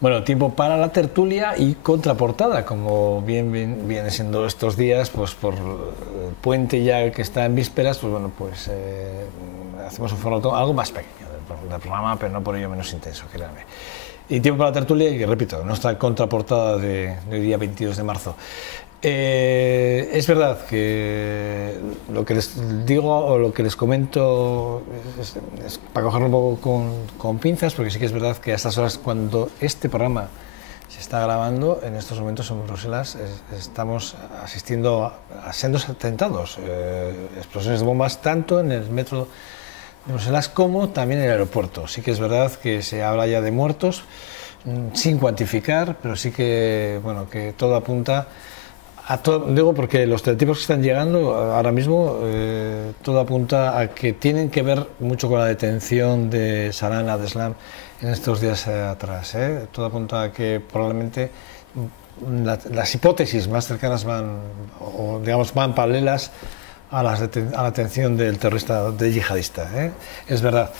Bueno, tiempo para la tertulia y contraportada, como viene siendo estos días, pues por el puente ya que está en vísperas, pues bueno, pues hacemos un formato algo más pequeño del programa, pero no por ello menos intenso, créanme. Y tiempo para la tertulia, y que repito, nuestra contraportada de hoy día 22 de marzo. Es verdad que lo que les digo o lo que les comento es para cogerlo un poco con pinzas, porque sí que es verdad que a estas horas, cuando este programa se está grabando, en estos momentos en Bruselas estamos asistiendo a sendos atentados, explosiones de bombas tanto en el metro de Bruselas como también en el aeropuerto. Sí que es verdad que se habla ya de muertos, sin cuantificar, pero sí que, bueno, que todo apunta digo porque los teletipos que están llegando ahora mismo, todo apunta a que tienen que ver mucho con la detención de Saran Abdeslam en estos días atrás. Todo apunta a que probablemente las hipótesis más cercanas van paralelas a la detención del terrorista, del yihadista. Es verdad.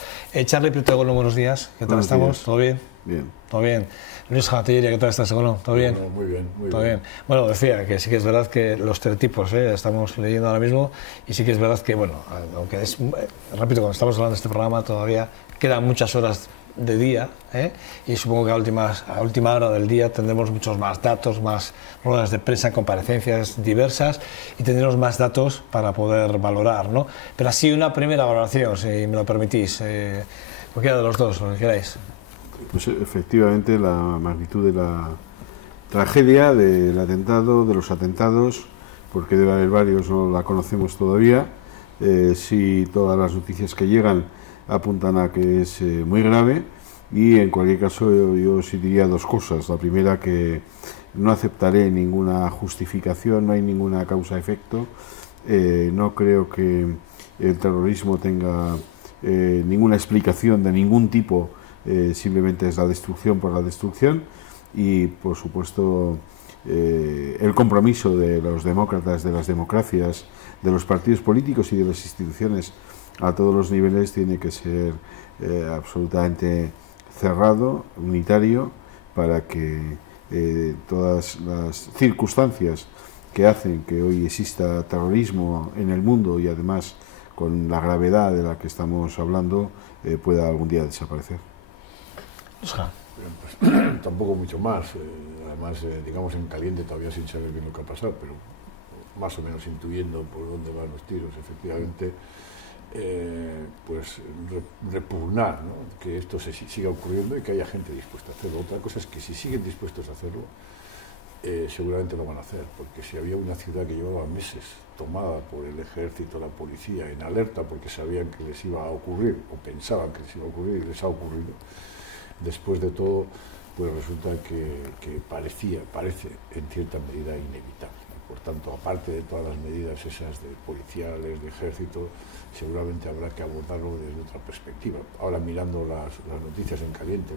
Charlie Prieto-Golón, buenos días. ¿Qué tal estamos? ¿Todo bien? Bien. ¿Todo bien? Luis Jatillería, ¿qué tal estás, Golón? ¿Todo bien? Bueno, muy bien, muy ¿Todo bien. Bueno, decía que sí que es verdad que los teletipos, estamos leyendo ahora mismo, y sí que es verdad que, bueno, aunque repito, cuando estamos hablando de este programa todavía quedan muchas horas de día, y supongo que a última hora del día tendremos muchos más datos, más ruedas de prensa, comparecencias diversas, y tendremos más datos para poder valorar, ¿no? Pero así una primera valoración, si me lo permitís, cualquiera de los dos, lo que queráis. Pues efectivamente la magnitud de la tragedia, del atentado, de los atentados, porque debe haber varios, no la conocemos todavía. Sí, todas las noticias que llegan apuntan a que es muy grave, y en cualquier caso yo sí diría dos cosas. La primera, que no aceptaré ninguna justificación, no hay ninguna causa-efecto. No creo que el terrorismo tenga ninguna explicación de ningún tipo. Simplemente es la destrucción por la destrucción, y por supuesto el compromiso de los demócratas, de las democracias, de los partidos políticos y de las instituciones a todos los niveles tiene que ser absolutamente cerrado, unitario, para que todas las circunstancias que hacen que hoy exista terrorismo en el mundo, y además con la gravedad de la que estamos hablando, pueda algún día desaparecer. Pues, tampoco mucho más, además digamos en caliente, todavía sin saber bien lo que ha pasado, pero más o menos intuyendo por dónde van los tiros, efectivamente, pues repugnar, ¿no?, que esto siga ocurriendo y que haya gente dispuesta a hacerlo. Otra cosa es que si siguen dispuestos a hacerlo, seguramente lo van a hacer, porque si había una ciudad que llevaba meses tomada por el ejército, la policía, en alerta porque sabían que les iba a ocurrir, o pensaban que les iba a ocurrir, y les ha ocurrido, después de todo, pues resulta que parece en cierta medida inevitable. Por tanto, aparte de todas las medidas esas de policiales, de ejército, seguramente habrá que abordarlo desde otra perspectiva. Ahora, mirando las noticias en caliente,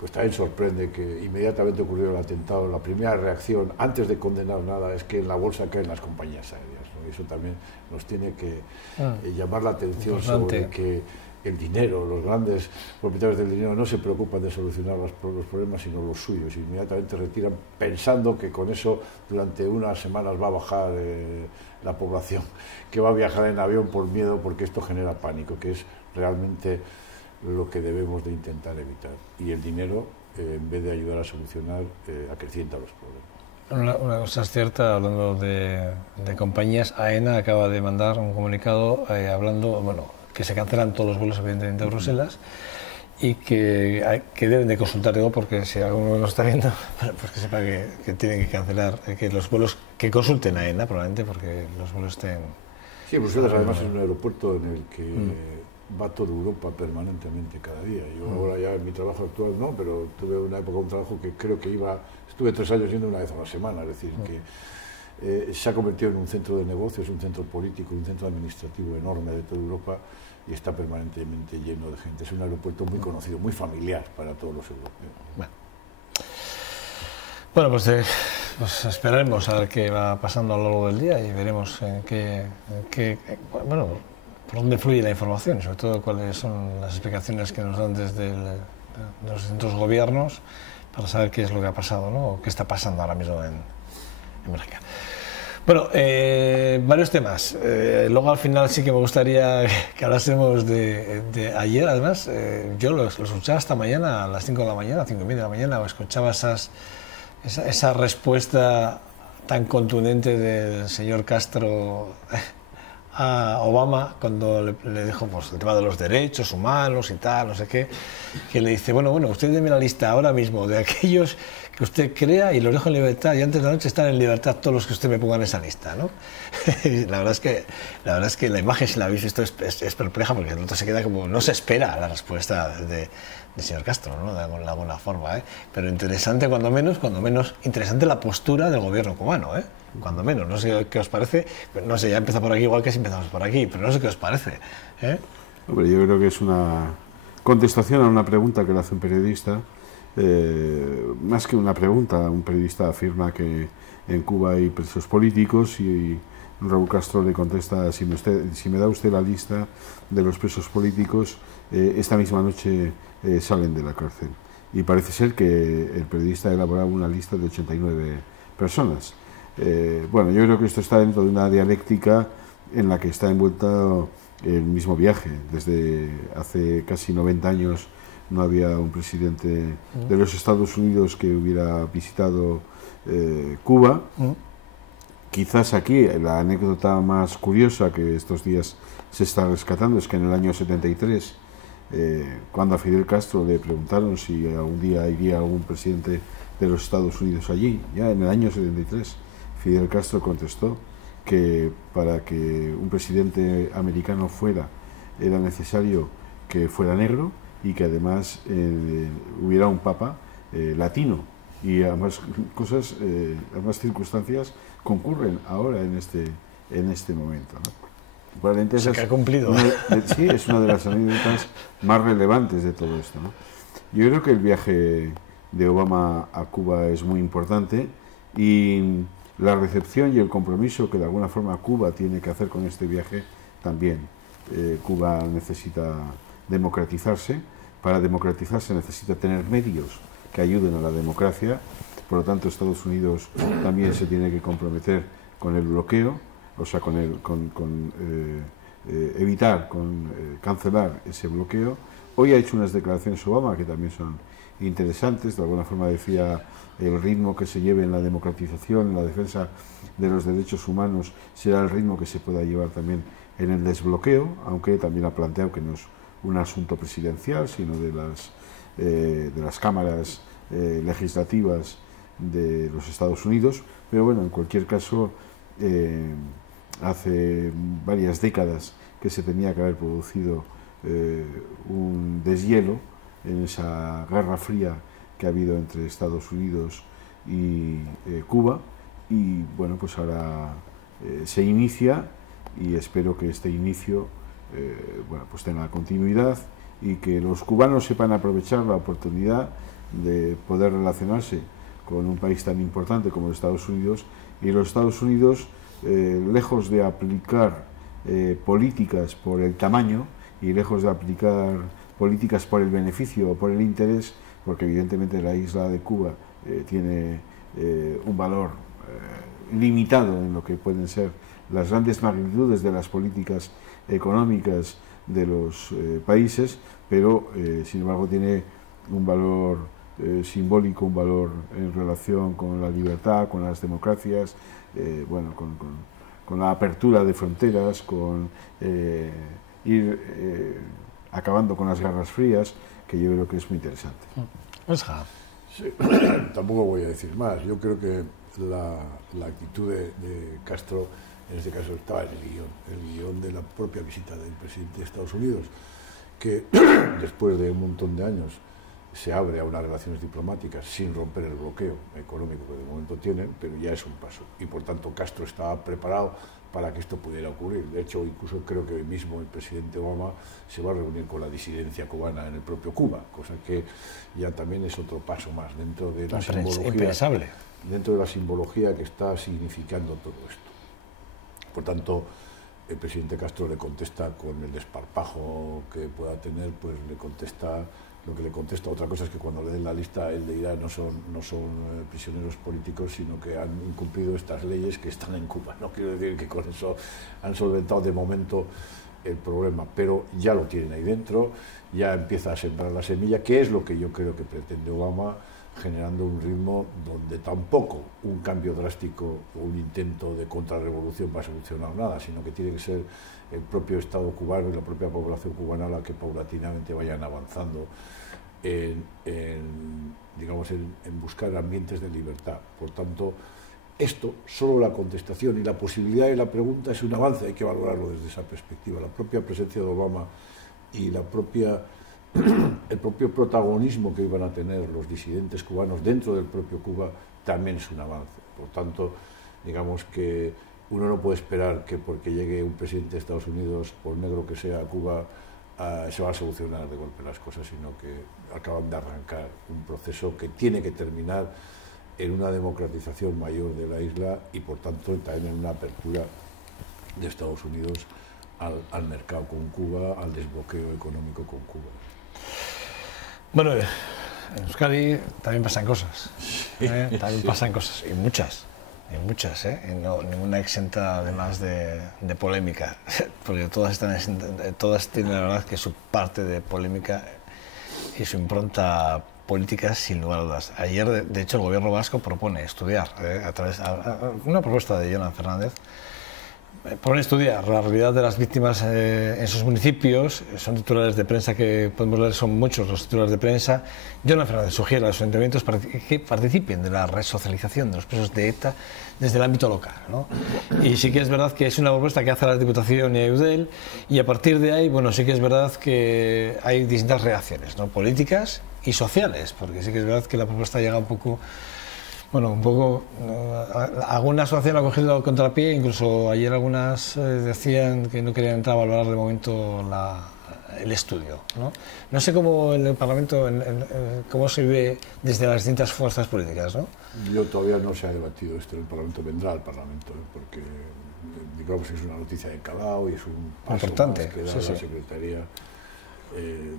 pues también sorprende que inmediatamente ocurrió el atentado, la primera reacción, antes de condenar nada, es que en la bolsa caen las compañías aéreas, ¿no? Y eso también nos tiene que llamar la atención sobre que el dinero, los grandes propietarios del dinero no se preocupan de solucionar los problemas, sino los suyos. Inmediatamente retiran pensando que con eso durante unas semanas va a bajar la población que va a viajar en avión por miedo, porque esto genera pánico, que es realmente lo que debemos de intentar evitar. Y el dinero, en vez de ayudar a solucionar, acrecienta los problemas. Una cosa es cierta, hablando de compañías, AENA acaba de mandar un comunicado hablando, bueno, que se cancelan todos los vuelos evidentemente a Bruselas, y que deben de consultar, digo, porque si alguno nos está viendo, pues que sepa que tienen que cancelar, que los vuelos, que consulten a AENA probablemente, porque los vuelos estén... Sí, Bruselas además es un aeropuerto en el que va toda Europa permanentemente cada día. Yo ahora ya en mi trabajo actual no, pero tuve una época un trabajo que creo que estuve 3 años yendo una vez a la semana, es decir, que se ha convertido en un centro de negocios, un centro político, un centro administrativo enorme de toda Europa, y está permanentemente lleno de gente. Es un aeropuerto muy conocido, muy familiar para todos los europeos. Bueno, pues esperaremos a ver qué va pasando a lo largo del día, y veremos por dónde fluye la información, sobre todo cuáles son las explicaciones que nos dan desde de los distintos gobiernos para saber qué es lo que ha pasado, ¿no? O qué está pasando ahora mismo en Bélgica. Bueno, varios temas. Luego al final sí que me gustaría que hablásemos de ayer. Además, yo lo escuchaba esta mañana a las 5 de la mañana, 5:30 de la mañana, o escuchaba esa respuesta tan contundente del señor Castro a Obama cuando le dijo pues, el tema de los derechos humanos y tal, no sé qué, que le dice, bueno, usted deme la lista ahora mismo de aquellos que usted crea y los dejo en libertad, y antes de la noche están en libertad todos los que usted me ponga en esa lista, ¿no? La verdad es que la imagen, si la habéis visto, es perpleja, porque el otro se queda como, no se espera la respuesta del señor Castro, ¿no? De alguna forma, ¿eh? Pero interesante, cuando menos interesante la postura del gobierno cubano, ¿eh? Cuando menos, no sé qué os parece, no sé, ya empieza por aquí igual que si empezamos por aquí, pero no sé qué os parece, ¿eh? Hombre, yo creo que es una contestación a una pregunta que le hace un periodista. Más que una pregunta, un periodista afirma que en Cuba hay presos políticos y Raúl Castro le contesta, si me da usted la lista de los presos políticos, esta misma noche salen de la cárcel. Y parece ser que el periodista ha elaborado una lista de 89 personas. Bueno, yo creo que esto está dentro de una dialéctica en la que está envuelto el mismo viaje. Desde hace casi 90 años no había un presidente de los Estados Unidos que hubiera visitado Cuba. Quizás aquí la anécdota más curiosa que estos días se está rescatando es que en el año 73, cuando a Fidel Castro le preguntaron si algún día iría algún presidente de los Estados Unidos allí, ya en el año 73, Fidel Castro contestó que para que un presidente americano fuera, era necesario que fuera negro y que además hubiera un papa latino, y ambas cosas, ambas circunstancias concurren ahora en este momento, ¿no? Probablemente que ha cumplido. Sí, es una de las anécdotas más relevantes de todo esto, ¿no? Yo creo que el viaje de Obama a Cuba es muy importante, y la recepción y el compromiso que de alguna forma Cuba tiene que hacer con este viaje también. Cuba necesita democratizarse. Para democratizarse necesita tener medios que ayuden a la democracia. Por lo tanto, Estados Unidos también se tiene que comprometer con el bloqueo, o sea, evitar, cancelar ese bloqueo. Hoy ha hecho unas declaraciones Obama que también son interesantes. De alguna forma decía, el ritmo que se lleve en la democratización, en la defensa de los derechos humanos, será el ritmo que se pueda llevar también en el desbloqueo, aunque también ha planteado que no es un asunto presidencial, sino de las cámaras legislativas de los Estados Unidos. Pero bueno, en cualquier caso, hace varias décadas que se tenía que haber producido un deshielo en esa guerra fría que ha habido entre Estados Unidos y Cuba, y bueno, pues ahora se inicia, y espero que este inicio bueno, pues tenga continuidad y que los cubanos sepan aprovechar la oportunidad de poder relacionarse con un país tan importante como los Estados Unidos, y los Estados Unidos, lejos de aplicar políticas por el tamaño y lejos de aplicar políticas por el beneficio o por el interés, porque evidentemente la isla de Cuba tiene un valor limitado en lo que pueden ser las grandes magnitudes de las políticas económicas de los países, pero sin embargo tiene un valor simbólico, un valor en relación con la libertad, con las democracias, bueno, con la apertura de fronteras, con ir acabando con las guerras frías, que yo creo que es muy interesante. Sí, tampoco voy a decir más. Yo creo que la actitud de Castro, en este caso, estaba en el guión de la propia visita del presidente de Estados Unidos, que después de un montón de años se abre a unas relaciones diplomáticas sin romper el bloqueo económico que de momento tienen, pero ya es un paso. Y por tanto Castro estaba preparado para que esto pudiera ocurrir. De hecho, incluso creo que hoy mismo el presidente Obama se va a reunir con la disidencia cubana en el propio Cuba, cosa que ya también es otro paso más dentro de la simbología, dentro de la simbología que está significando todo esto. Por tanto, el presidente Castro le contesta con el desparpajo que pueda tener, pues le contesta lo que le contesta. Otra cosa es que cuando le den la lista, él le dirá no son prisioneros políticos, sino que han incumplido estas leyes que están en Cuba. No quiero decir que con eso han solventado de momento el problema, pero ya lo tienen ahí dentro, ya empieza a sembrar la semilla, que es lo que yo creo que pretende Obama, generando un ritmo donde tampoco un cambio drástico o un intento de contrarrevolución va a solucionar nada, sino que tiene que ser el propio Estado cubano y la propia población cubana la que paulatinamente vayan avanzando digamos, en buscar ambientes de libertad. Por tanto, esto, solo la contestación y la posibilidad de la pregunta es un avance, hay que valorarlo desde esa perspectiva. La propia presencia de Obama y el propio protagonismo que iban a tener los disidentes cubanos dentro del propio Cuba también es un avance. Por tanto, digamos que uno no puede esperar que porque llegue un presidente de Estados Unidos, por negro que sea, a Cuba, se va a solucionar de golpe las cosas, sino que acaban de arrancar un proceso que tiene que terminar en una democratización mayor de la isla y, por tanto, también en una apertura de Estados Unidos al mercado con Cuba, al desbloqueo económico con Cuba. Bueno, en Euskadi también pasan cosas, también pasan cosas, y muchas, no, ninguna exenta además de polémica, porque todas tienen la verdad que su parte de polémica y su impronta política sin lugar a dudas. Ayer, de hecho, el gobierno vasco propone estudiar, a través una propuesta de Jonan Fernández, propone estudiar la realidad de las víctimas en sus municipios. Son titulares de prensa que podemos leer, son muchos los titulares de prensa. Jonan Fernández sugiere a los ayuntamientos que participen de la resocialización de los presos de ETA desde el ámbito local, ¿no? Y sí que es verdad que es una propuesta que hace la Diputación y Eudel, y a partir de ahí, bueno, sí que es verdad que hay distintas reacciones, ¿no? Políticas y sociales, porque sí que es verdad que la propuesta llega un poco, alguna asociación ha cogido el contrapié, incluso ayer algunas decían que no querían entrar a valorar de momento el estudio, ¿no? No sé cómo en el Parlamento, cómo se vive desde las distintas fuerzas políticas, ¿no? Yo todavía no se ha debatido esto en el Parlamento, vendrá al Parlamento, porque digamos que es una noticia de calado y es un paso importante más que da la Secretaría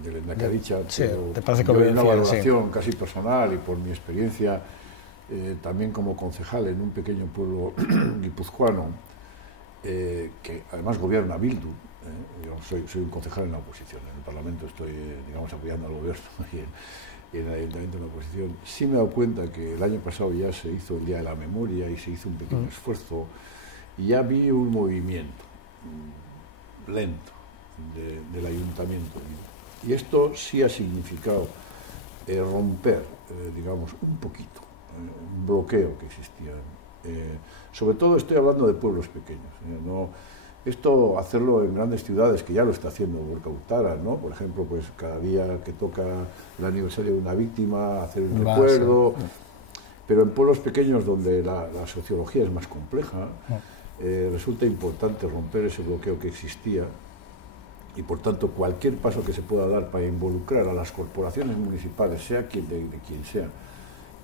de Lehendakaricha. Sí, te parece yo en una valoración casi personal y por mi experiencia también como concejal en un pequeño pueblo guipuzcoano que además gobierna Bildu. Yo soy un concejal en la oposición, en el Parlamento estoy, digamos, apoyando al gobierno y en el Ayuntamiento en la oposición. Sí me he dado cuenta que el año pasado ya se hizo el Día de la Memoria y se hizo un pequeño esfuerzo y ya vi un movimiento lento del Ayuntamiento. Y esto sí ha significado romper, digamos, un poquito, un bloqueo que existía. Sobre todo estoy hablando de pueblos pequeños, no. Esto, hacerlo en grandes ciudades, que ya lo está haciendo Gorka Urtaran, ¿no? Por ejemplo, pues cada día que toca el aniversario de una víctima, hacer un recuerdo, pero en pueblos pequeños donde la sociología es más compleja, resulta importante romper ese bloqueo que existía y, por tanto, cualquier paso que se pueda dar para involucrar a las corporaciones municipales, sea quien sea,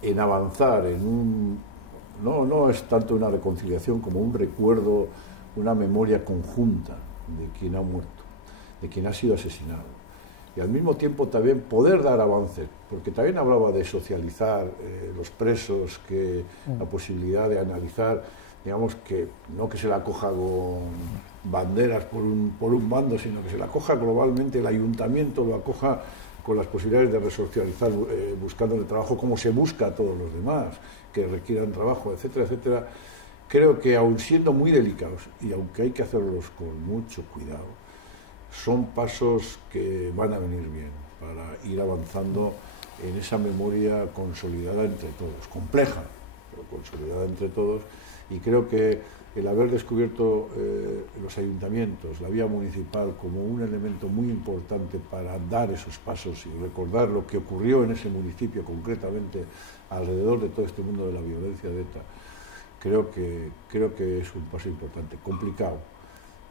en avanzar en un... No es tanto una reconciliación como un recuerdo, una memoria conjunta de quien ha muerto, de quien ha sido asesinado. Y al mismo tiempo también poder dar avances, porque también hablaba de socializar los presos, que la posibilidad de analizar, digamos, que no que se la coja con banderas por un bando, sino que se la coja globalmente, el ayuntamiento lo acoja con las posibilidades de resocializar, buscando el trabajo como se busca a todos los demás, que requieran trabajo, etcétera, etcétera. Creo que, aun siendo muy delicados, y aunque hay que hacerlos con mucho cuidado, son pasos que van a venir bien para ir avanzando en esa memoria consolidada entre todos, compleja, pero consolidada entre todos, y creo que el haber descubierto los ayuntamientos, la vía municipal, como un elemento muy importante para dar esos pasos y recordar lo que ocurrió en ese municipio concretamente alrededor de todo este mundo de la violencia de ETA, creo que es un paso importante, complicado,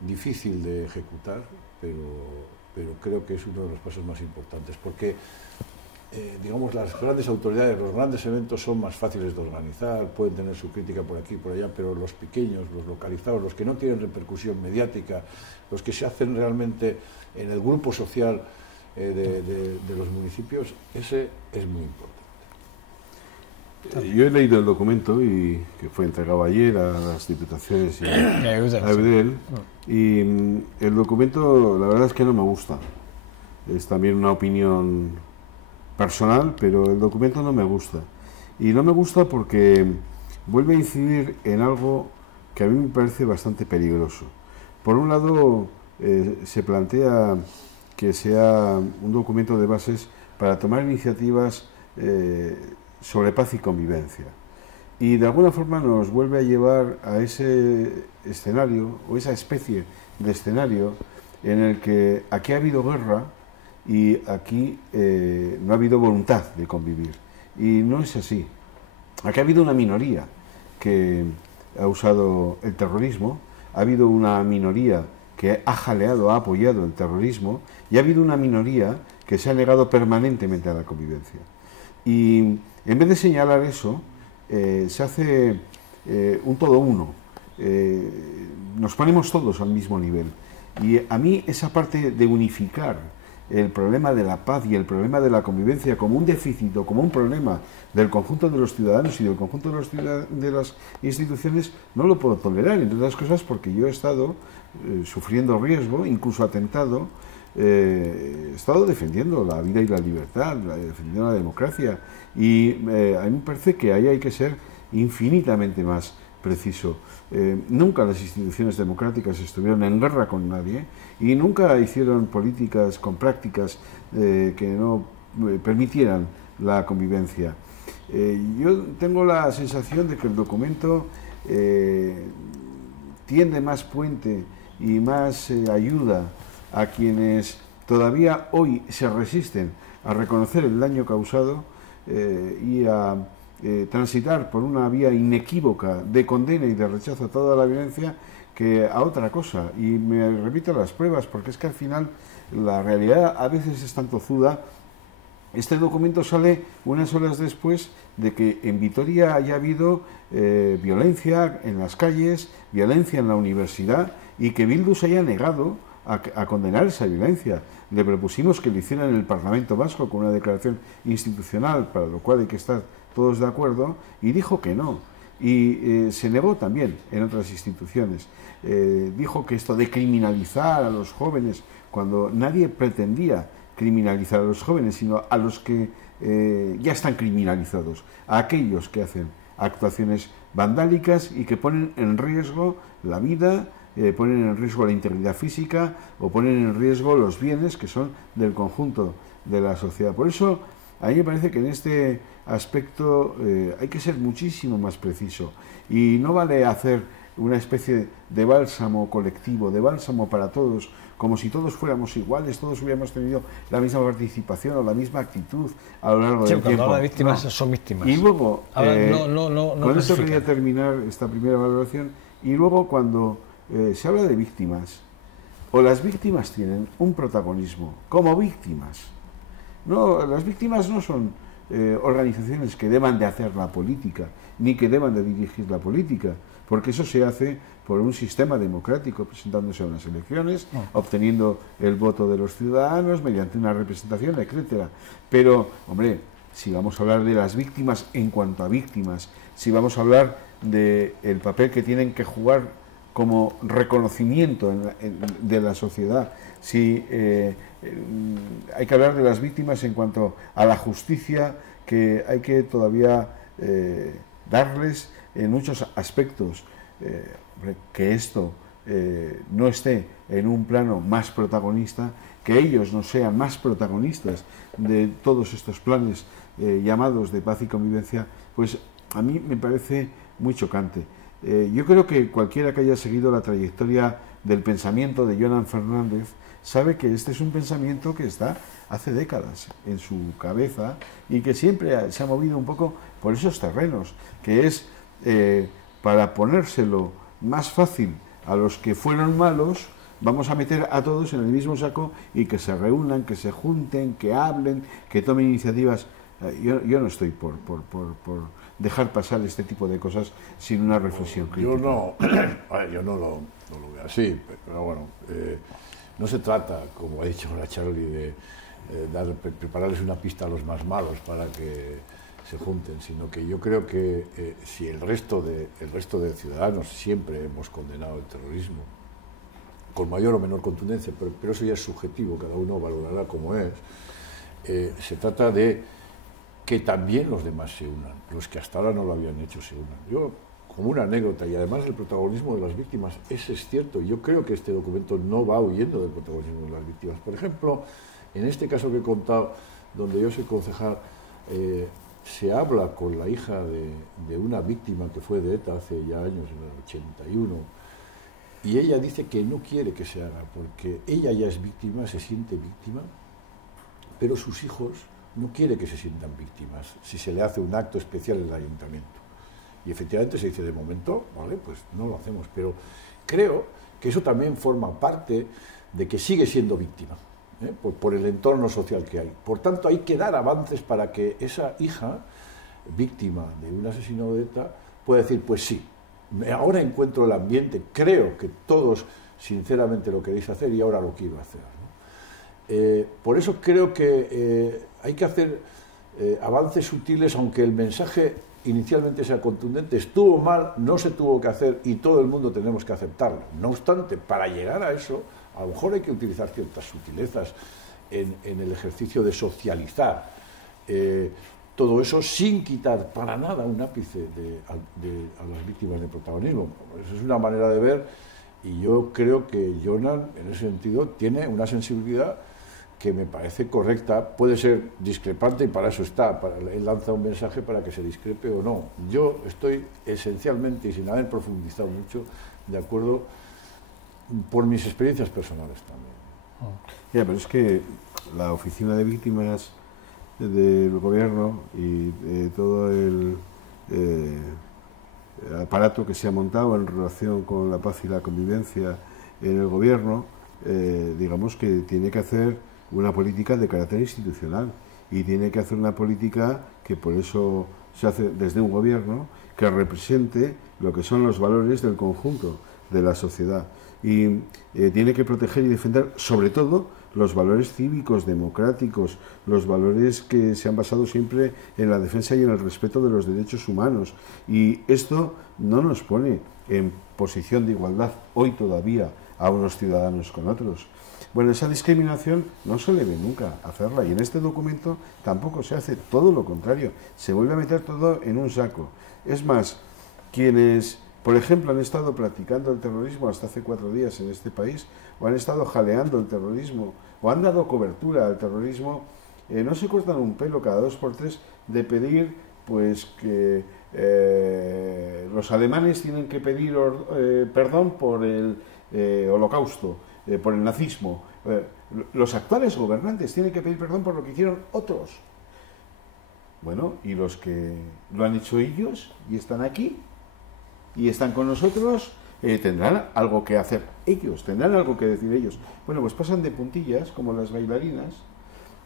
difícil de ejecutar, pero creo que es uno de los pasos más importantes, porque digamos, las grandes autoridades, los grandes eventos son más fáciles de organizar, pueden tener su crítica por aquí y por allá, pero los pequeños, los localizados, los que no tienen repercusión mediática, los que se hacen realmente en el grupo social de los municipios, ese es muy importante. Yo he leído el documento que fue entregado ayer a las diputaciones y a Eudel, y el documento la verdad es que no me gusta. Es también una opinión personal, pero el documento no me gusta. Y no me gusta porque vuelve a incidir en algo que a mí me parece bastante peligroso. Por un lado, se plantea que sea un documento de bases para tomar iniciativas sobre paz y convivencia. Y de alguna forma nos vuelve a llevar a ese escenario, o esa especie de escenario, en el que aquí ha habido guerra y aquí no ha habido voluntad de convivir. Y no es así. Aquí ha habido una minoría que ha usado el terrorismo, ha habido una minoría que ha jaleado, ha apoyado el terrorismo, y ha habido una minoría que se ha negado permanentemente a la convivencia. Y en vez de señalar eso, se hace un todo uno. Nos ponemos todos al mismo nivel. Y a mí esa parte de unificar el problema de la paz y el problema de la convivencia como un déficit o como un problema del conjunto de los ciudadanos y del conjunto de las instituciones, no lo puedo tolerar, entre otras cosas porque yo he estado sufriendo riesgo, incluso atentado, he estado defendiendo la vida y la libertad, defendiendo la democracia, y a mí me parece que ahí hay que ser infinitamente más preciso. Nunca las instituciones democráticas estuvieron en guerra con nadie y nunca hicieron políticas con prácticas que no permitieran la convivencia. Yo tengo la sensación de que el documento tiende más puente y más ayuda a quienes todavía hoy se resisten a reconocer el daño causado y a transitar por una vía inequívoca de condena y de rechazo a toda la violencia que a otra cosa. Y me repito las pruebas, porque es que al final la realidad a veces es tan tozuda. Este documento sale unas horas después de que en Vitoria haya habido violencia en las calles, violencia en la universidad, y que Bildu se haya negado a condenar esa violencia. Le propusimos que lo hiciera en el Parlamento Vasco con una declaración institucional, para lo cual hay que estar todos de acuerdo, y dijo que no. Y se negó también en otras instituciones. Dijo que esto de criminalizar a los jóvenes, cuando nadie pretendía criminalizar a los jóvenes, sino a los que ya están criminalizados, a aquellos que hacen actuaciones vandálicas y que ponen en riesgo la vida, ponen en riesgo la integridad física o ponen en riesgo los bienes que son del conjunto de la sociedad. Por eso, a mí me parece que en este aspecto hay que ser muchísimo más preciso y no vale hacer una especie de bálsamo colectivo, de bálsamo para todos, como si todos fuéramos iguales, todos hubiéramos tenido la misma participación o la misma actitud a lo largo del tiempo. Las víctimas son víctimas. Y luego, con esto quería clasifican. terminar esta primera valoración, y luego cuando se habla de víctimas, o las víctimas tienen un protagonismo como víctimas. No, las víctimas no son organizaciones que deban de hacer la política, ni que deban de dirigir la política, porque eso se hace por un sistema democrático, presentándose a unas elecciones, obteniendo el voto de los ciudadanos mediante una representación, etcétera. Pero, hombre, si vamos a hablar de las víctimas en cuanto a víctimas, si vamos a hablar del papel que tienen que jugar como reconocimiento de la sociedad, si hay que hablar de las víctimas en cuanto a la justicia que hay que todavía darles en muchos aspectos, que esto no esté en un plano más protagonista, que ellos no sean más protagonistas de todos estos planes llamados de paz y convivencia, pues a mí me parece muy chocante. Yo creo que cualquiera que haya seguido la trayectoria del pensamiento de Jonan Fernández sabe que este es un pensamiento que está hace décadas en su cabeza y que siempre se ha movido un poco por esos terrenos, que es para ponérselo más fácil a los que fueron malos, vamos a meter a todos en el mismo saco y que se reúnan, que se junten, que hablen, que tomen iniciativas. Yo no estoy por dejar pasar este tipo de cosas sin una reflexión crítica. Yo no lo veo así, pero bueno, no se trata, como ha dicho ahora Charlie, prepararles una pista a los más malos para que se junten, sino que yo creo que si el resto de ciudadanos siempre hemos condenado el terrorismo, con mayor o menor contundencia, pero eso ya es subjetivo, cada uno valorará como es, se trata de que también los demás se unan, los que hasta ahora no lo habían hecho se unan. Yo, como una anécdota, y además el protagonismo de las víctimas, ese es cierto, yo creo que este documento no va huyendo del protagonismo de las víctimas. Por ejemplo, en este caso que he contado, donde yo soy concejal, se habla con la hija de una víctima que fue de ETA hace ya años, en el 81, y ella dice que no quiere que se haga, porque ella ya es víctima, se siente víctima, pero sus hijos no quieren que se sientan víctimas si se le hace un acto especial en el ayuntamiento. Y efectivamente se dice, de momento, vale, pues no lo hacemos, pero creo que eso también forma parte de que sigue siendo víctima, por el entorno social que hay. Por tanto, hay que dar avances para que esa hija, víctima de un asesino de ETA, pueda decir, pues sí, ahora encuentro el ambiente, creo que todos sinceramente lo queréis hacer y ahora lo quiero hacer, ¿no? Por eso creo que hay que hacer avances sutiles, aunque el mensaje inicialmente sea contundente. Estuvo mal, no se tuvo que hacer y todo el mundo tenemos que aceptarlo. No obstante, para llegar a eso, a lo mejor hay que utilizar ciertas sutilezas en el ejercicio de socializar todo eso sin quitar para nada un ápice a las víctimas de protagonismo. Esa es una manera de ver, y yo creo que Jonan, en ese sentido, tiene una sensibilidad que me parece correcta. Puede ser discrepante y para eso está, él lanza un mensaje para que se discrepe o no. Yo estoy esencialmente, y sin haber profundizado mucho, de acuerdo por mis experiencias personales también. Ya, pero es que la Oficina de Víctimas del Gobierno y todo el aparato que se ha montado en relación con la paz y la convivencia en el Gobierno, digamos que tiene que hacer una política de carácter institucional y tiene que hacer una política que por eso se hace desde un Gobierno que represente lo que son los valores del conjunto de la sociedad. Y tiene que proteger y defender sobre todo los valores cívicos, democráticos, los valores que se han basado siempre en la defensa y en el respeto de los derechos humanos. Y esto no nos pone en posición de igualdad hoy todavía a unos ciudadanos con otros. Bueno, esa discriminación no se le ve nunca hacerla, y en este documento tampoco se hace, todo lo contrario, se vuelve a meter todo en un saco. Es más, quienes, por ejemplo, han estado practicando el terrorismo hasta hace 4 días en este país, o han estado jaleando el terrorismo, o han dado cobertura al terrorismo, no se cortan un pelo cada 2 por 3 de pedir pues que los alemanes tienen que pedir perdón por el holocausto, por el nazismo. Los actuales gobernantes tienen que pedir perdón por lo que hicieron otros. Bueno, y los que lo han hecho ellos y están aquí y están con nosotros, tendrán algo que hacer ellos, tendrán algo que decir ellos. Bueno, pues pasan de puntillas como las bailarinas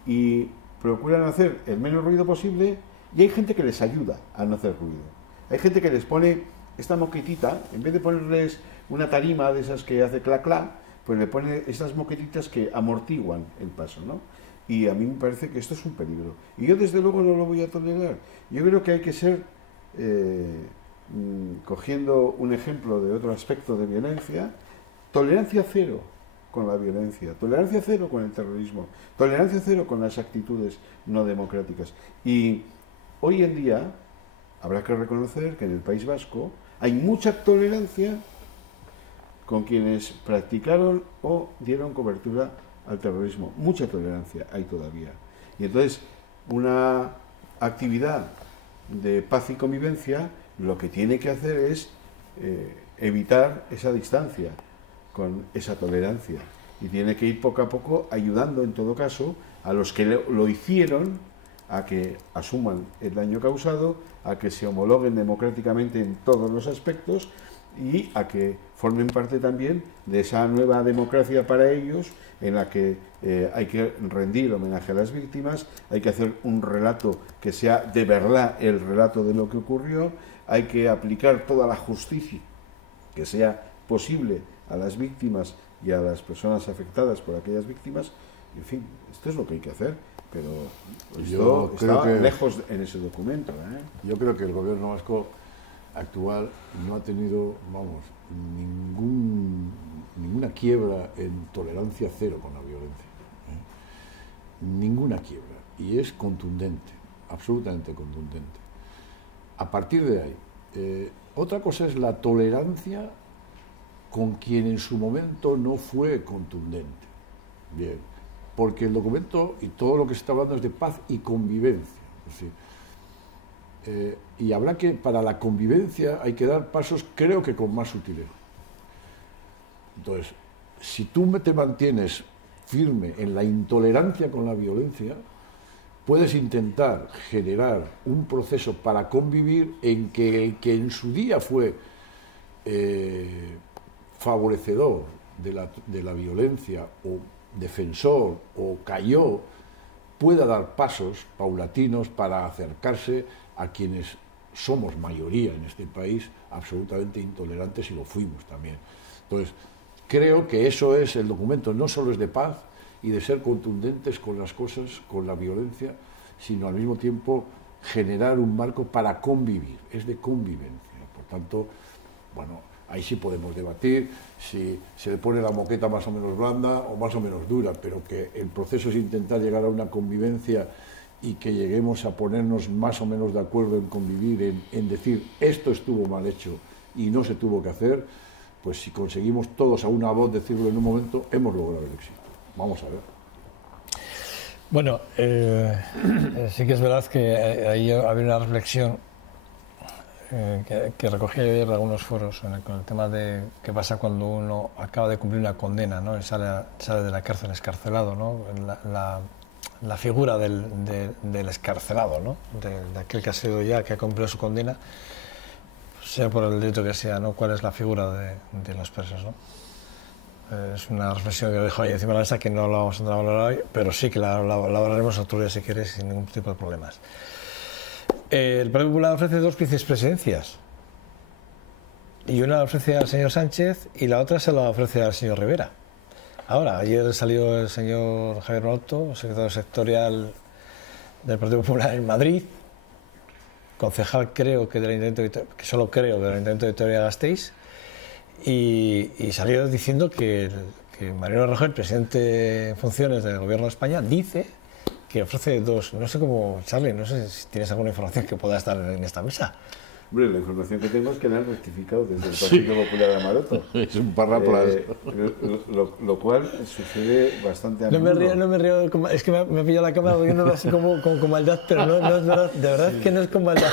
y procuran hacer el menos ruido posible, y hay gente que les ayuda a no hacer ruido. Hay gente que les pone esta moquetita, en vez de ponerles una tarima de esas que hace clac clac, pues le pone estas moquetitas que amortiguan el paso, ¿no? Y a mí me parece que esto es un peligro. Y yo desde luego no lo voy a tolerar. Yo creo que hay que ser, cogiendo un ejemplo de otro aspecto de violencia, tolerancia cero con la violencia, tolerancia cero con el terrorismo, tolerancia cero con las actitudes no democráticas. Y hoy en día habrá que reconocer que en el País Vasco hay mucha tolerancia con quienes practicaron o dieron cobertura al terrorismo. Mucha tolerancia hay todavía. Y entonces, una actividad de paz y convivencia lo que tiene que hacer es evitar esa distancia con esa tolerancia. Y tiene que ir poco a poco ayudando, en todo caso, a los que lo hicieron a que asuman el daño causado, a que se homologuen democráticamente en todos los aspectos y a que formen parte también de esa nueva democracia para ellos, en la que hay que rendir homenaje a las víctimas, hay que hacer un relato que sea de verdad el relato de lo que ocurrió, hay que aplicar toda la justicia que sea posible a las víctimas y a las personas afectadas por aquellas víctimas, En fin, esto es lo que hay que hacer, pero Yo esto creo está que- lejos en ese documento. Yo creo que el gobierno vasco actual no ha tenido, vamos, ninguna quiebra en tolerancia cero con la violencia. Ninguna quiebra. Y es contundente, absolutamente contundente. A partir de ahí, otra cosa es la tolerancia con quien en su momento no fue contundente. Bien, porque el documento y todo lo que se está hablando es de paz y convivencia. Es decir, y habrá que, para la convivencia hay que dar pasos, creo que con más sutileza. Entonces, si tú te mantienes firme en la intolerancia con la violencia, puedes intentar generar un proceso para convivir en que el que en su día fue favorecedor de la violencia o defensor o cayó, pueda dar pasos paulatinos para acercarse a quienes somos mayoría en este país, absolutamente intolerantes, y lo fuimos también. Entonces, creo que eso es el documento, no solo es de paz y de ser contundentes con las cosas, con la violencia, sino al mismo tiempo generar un marco para convivir, es de convivencia. Por tanto, bueno, ahí sí podemos debatir si se le pone la moqueta más o menos blanda o más o menos dura, pero que el proceso es intentar llegar a una convivencia y que lleguemos a ponernos más o menos de acuerdo en convivir, en decir esto estuvo mal hecho y no se tuvo que hacer, pues si conseguimos todos a una voz decirlo en un momento, hemos logrado el éxito. Vamos a ver. Bueno, sí que es verdad que ahí había una reflexión que recogí ayer de algunos foros con el tema de qué pasa cuando uno acaba de cumplir una condena, ¿no? Y sale de la cárcel escarcelado, ¿no? La figura del escarcelado, ¿no? De aquel que ha sido ya, que ha cumplido su condena, sea por el delito que sea, ¿no? ¿Cuál es la figura de los presos, ¿no? Es una reflexión que dejo ahí encima de la mesa, que no la vamos a entrar a valorar hoy, pero sí que la hablaremos otro día si quieres, sin ningún tipo de problemas. El Partido Popular ofrece dos vicepresidencias, y una la ofrece al señor Sánchez y la otra se la ofrece al señor Rivera. Ahora, ayer salió el señor Javier Maroto, secretario sectorial del Partido Popular en Madrid, concejal creo que del Ayuntamiento, que solo creo del Ayuntamiento de Vitoria-Gasteiz, y salió diciendo que Mariano Rajoy, el presidente en funciones del Gobierno de España, dice que ofrece dos. No sé cómo, Charlie, no sé si tienes alguna información que pueda estar en esta mesa. Hombre, la información que tengo es que le han rectificado desde el Partido Popular de Maroto. Es un parrapo. Lo cual sucede bastante a menudo. No me río, es que me ha pillado la cámara riéndome así como con maldad, pero no es verdad, de verdad que no es con maldad.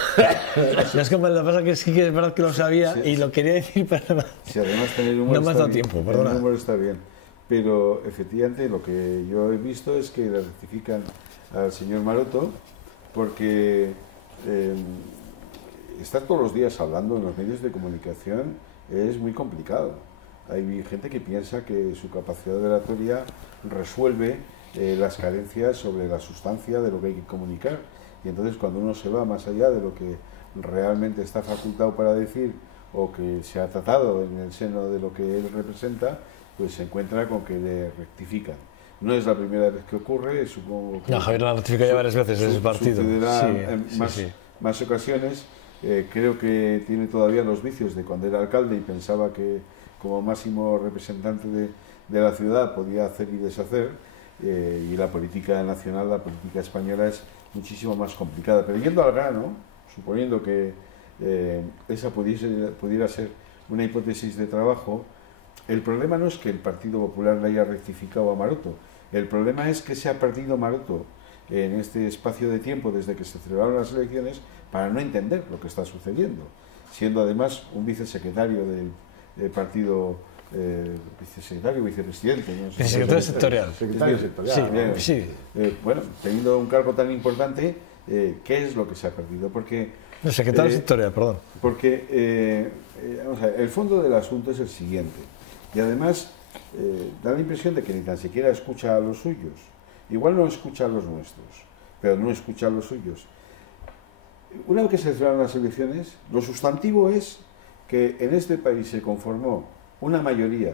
No es con maldad, pasa que sí que es verdad que lo sabía y lo quería decir, pero además, si además tener humor no me has dado tiempo, perdona. El humor está bien, pero efectivamente lo que yo he visto es que le rectifican al señor Maroto porque estar todos los días hablando en los medios de comunicación es muy complicado. Hay gente que piensa que su capacidad de oratoria resuelve las carencias sobre la sustancia de lo que hay que comunicar, y entonces cuando uno se va más allá de lo que realmente está facultado para decir o que se ha tratado en el seno de lo que él representa, pues se encuentra con que le rectifican. No es la primera vez que ocurre, supongo que... No, Javier la rectifica ya varias veces en ese partido. Sucederá en más ocasiones. Creo que tiene todavía los vicios de cuando era alcalde y pensaba que como máximo representante de la ciudad podía hacer y deshacer, y la política nacional, la política española es muchísimo más complicada. Pero yendo al grano, suponiendo que esa pudiera ser una hipótesis de trabajo, el problema no es que el Partido Popular le haya rectificado a Maroto, el problema es que se ha perdido Maroto en este espacio de tiempo desde que se celebraron las elecciones para no entender lo que está sucediendo, siendo además un vicesecretario del partido, vicesecretario, vicepresidente, ¿no? Secretario sectorial. Secretario sectorial. Sí. Bueno, teniendo un cargo tan importante, ¿qué es lo que se ha perdido? Porque el secretario sectorial, perdón. Porque vamos a ver, el fondo del asunto es el siguiente, y además da la impresión de que ni tan siquiera escucha a los suyos. Igual no escucha a los nuestros, pero no escucha a los suyos. Una vez que se celebraron las elecciones, lo sustantivo es que en este país se conformó una mayoría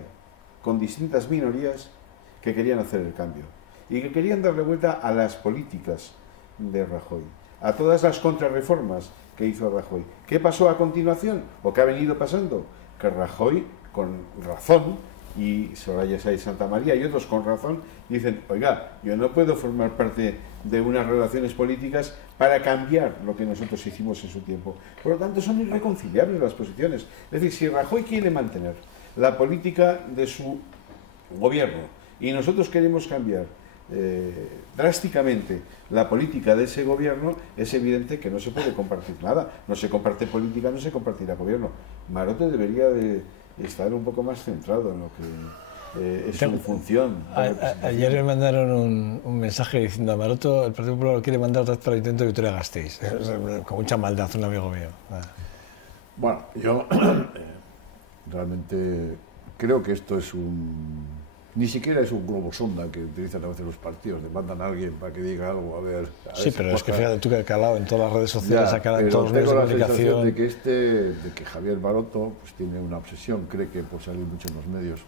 con distintas minorías que querían hacer el cambio. y que querían darle vuelta a las políticas de Rajoy, a todas las contrarreformas que hizo Rajoy. ¿Qué pasó a continuación? ¿O qué ha venido pasando? Que Rajoy, con razón, y Soraya Sáenz de Santamaría y otros con razón, dicen, oiga, yo no puedo formar parte de unas relaciones políticas para cambiar lo que nosotros hicimos en su tiempo. Por lo tanto, son irreconciliables las posiciones. Es decir, si Rajoy quiere mantener la política de su gobierno y nosotros queremos cambiar drásticamente la política de ese gobierno, es evidente que no se puede compartir nada. No se comparte política, no se compartirá gobierno. Maroto debería de estar un poco más centrado en lo que es su función. Ayer me mandaron un mensaje diciendo a Maroto, el Partido Popular lo quiere mandar otra vez para el intento de Vitoria-Gasteiz. Con mucha maldad, un amigo mío. Bueno, yo realmente creo que esto es ni siquiera es un globo sonda que utilizan a veces los partidos, le mandan a alguien para que diga algo, a ver sí, pero es que fíjate tú que ha calado en todas las redes sociales, ya, ha calado en todos los medios de comunicación. De que Javier Maroto pues tiene una obsesión, cree que por salir mucho en los medios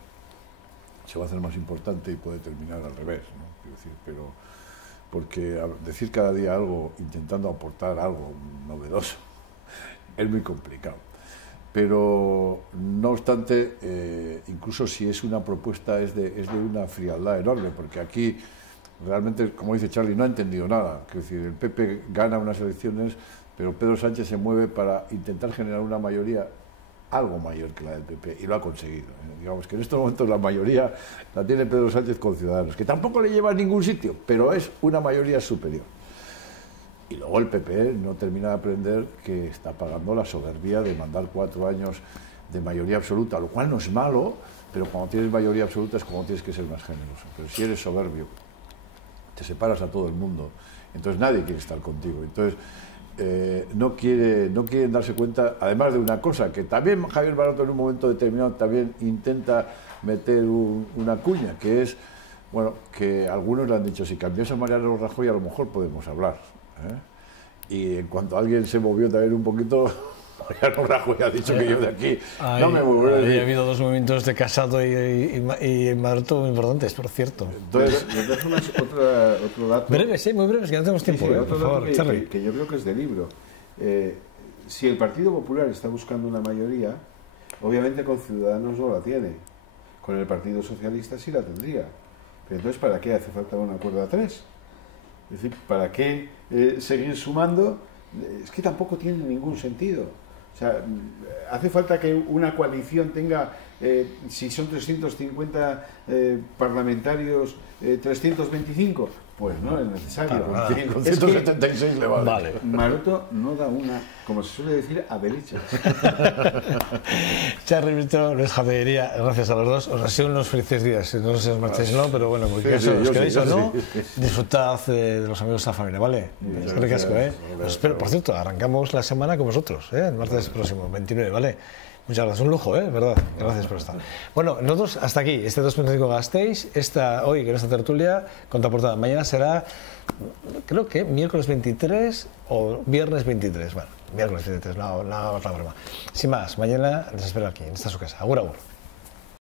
se va a hacer más importante y puede terminar al revés, ¿no? Quiero decir, pero porque decir cada día algo intentando aportar algo novedoso es muy complicado. Pero, no obstante, incluso si es una propuesta, es de una frialdad enorme, porque aquí realmente, como dice Charlie, no ha entendido nada. Es decir, el PP gana unas elecciones, pero Pedro Sánchez se mueve para intentar generar una mayoría algo mayor que la del PP, y lo ha conseguido. Digamos que en estos momentos la mayoría la tiene Pedro Sánchez con Ciudadanos, que tampoco le lleva a ningún sitio, pero es una mayoría superior. Y luego el PP no termina de aprender que está pagando la soberbia de mandar 4 años de mayoría absoluta, lo cual no es malo, pero cuando tienes mayoría absoluta es cuando tienes que ser más generoso. Pero si eres soberbio, te separas a todo el mundo, entonces nadie quiere estar contigo. Entonces no quieren darse cuenta, además de una cosa, que también Javier Maroto en un momento determinado también intenta meter una cuña, que es, bueno, que algunos le han dicho, si cambias a Mariano Rajoy a lo mejor podemos hablar. Y en cuanto alguien se movió también un poquito, Mariano Rajoy ha dicho que yo de aquí no me moveré. Ha habido dos movimientos de Casado y Maroto muy importantes, por cierto. Entonces, otro dato. Breves, muy breves, que no tenemos tiempo. Sí, otro por dato favor, Charlie. que yo creo que es de libro. Si el Partido Popular está buscando una mayoría, obviamente con Ciudadanos no la tiene. Con el Partido Socialista sí la tendría. Pero entonces, ¿para qué hace falta un acuerdo a 3? Es decir, ¿para qué seguir sumando? Es que tampoco tiene ningún sentido. O sea, hace falta que una coalición tenga, si son 350 parlamentarios, 325. Pues no es necesario. Con 176 le vale. Vale. Maroto no da una, como se suele decir, a derechas. Charlie Brito, Luis Javier, gracias a los dos. Os deseo unos felices días. No sé si os marcháis o no, pero bueno, porque sí, os queréis o no, sí. Disfrutad de los amigos de la familia, ¿vale? Es que ricasco, Os espero, por cierto, arrancamos la semana con vosotros, el martes próximo, 29, ¿vale? Muchas gracias, un lujo, ¿verdad? Gracias por estar. Bueno, nosotros hasta aquí, este 2.5 Gasteiz, hoy con esta tertulia, contraportada. Mañana será, creo que miércoles 23 o viernes 23. Bueno, miércoles 23, no, otra broma. Sin más, mañana les espero aquí, en esta su casa. Agur, agur.